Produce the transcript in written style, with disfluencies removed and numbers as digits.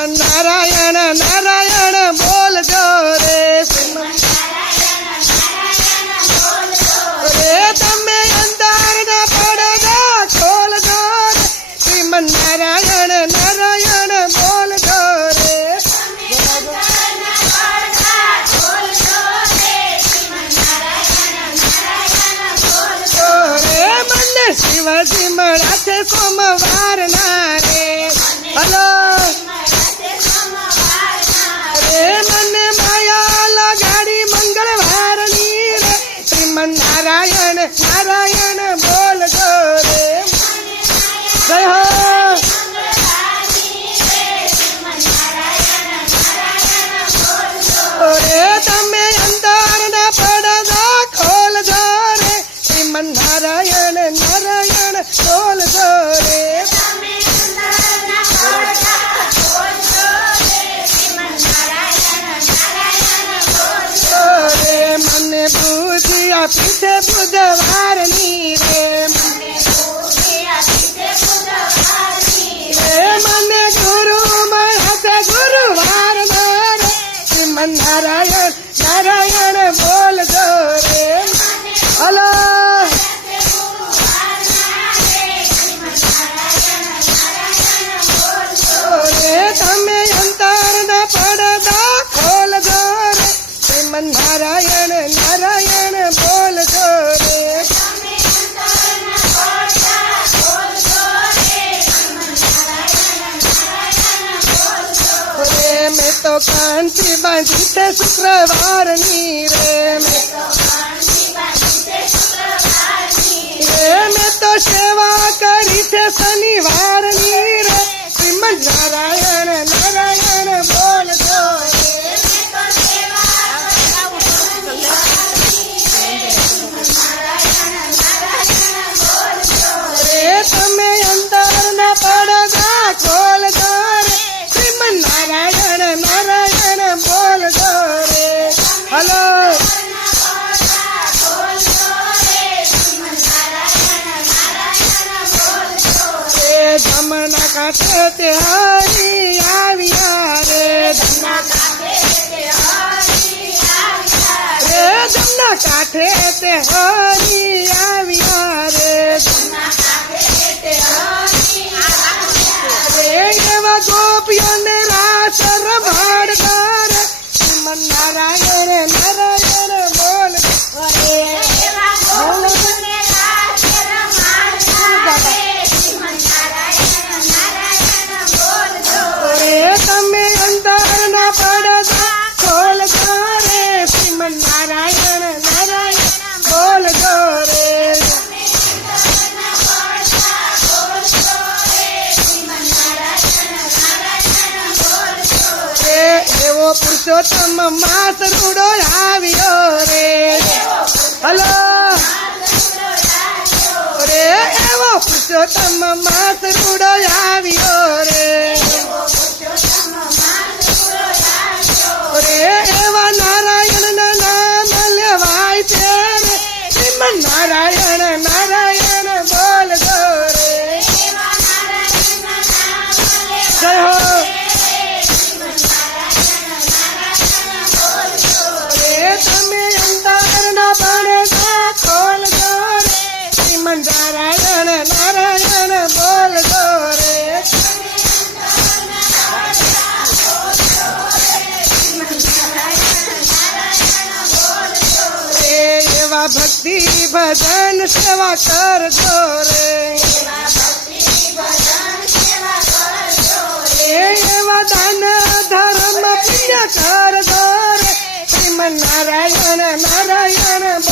શ્રીમન નારાયણ નારાયણ બોલજો રે રે તમે અંધારના પડદા ખોલજો રે શ્રીમન નારાયણ નારાયણ બોલજો રે મને શિવજી મળ્યા છે સોમવાર ના રે હલો રે મને માયા લગાડી મંગળવાર ની રે શ્રીમન નારાયણ નારાયણ બોલજો રે જય હો રે તમે અંધારના પડદા ખોલજો રે શ્રીમન નારાયણ નારાયણ બોલજો રે મને બુદ્ધિ આપી છે બુધવાર ની રે મને ગુરુ મળ્યા છે ગુરુવાર ના રે શ્રીમન નારાયણ નારાયણ બોલજો રે હલો તમે અંતરના પડદા ખોલજો રે શ્રીમન નારાયણ નારાયણ બોલજો રે મેં તો કાંઠી બાંધી છે શુક્રવાર ની રે મેં તો સેવા કરી છે શનિવાર ની રે શ્રીમન નારાયણ નારાયણ બોલજો રે તમે અંદરના પડદા ખોલજો રે શ્રીમન નારાયણ નારાયણ બોલજો રે હલો જમના કાંઠે તે હરી આવ્યા રે જમના કાંઠે તે હરી આવ્યા રે એવા ગોપીઓને રાસ રમાડતા રે શ્રીમન નારાયણ નારાયણ બોલ તમે અંધારના પડદા ખોલજો રે શ્રીમન નારાયણ નારાયણ બોલજો રે એવો પુરુષોત્તમ માસ રૂડો આવ્યો રે હલો રે એવો પુરુષોત્તમ માસ રૂડો આવ્યો રે એવા નારાયણ ના નામ લેવાય છે રે શ્રીમન નારાયણ નારાયણ બોલજો રે જય હો તમે અંધારના પડદા ખોલજો રે શ્રીમન નારાયણ નારાયણ બોલજો રે એવા ભક્તિ ભજન સેવા કરજો રે એવા દાન ધર્મ પુણ્ય કરજો રે શ્રીમન નારાયણ નારાયણ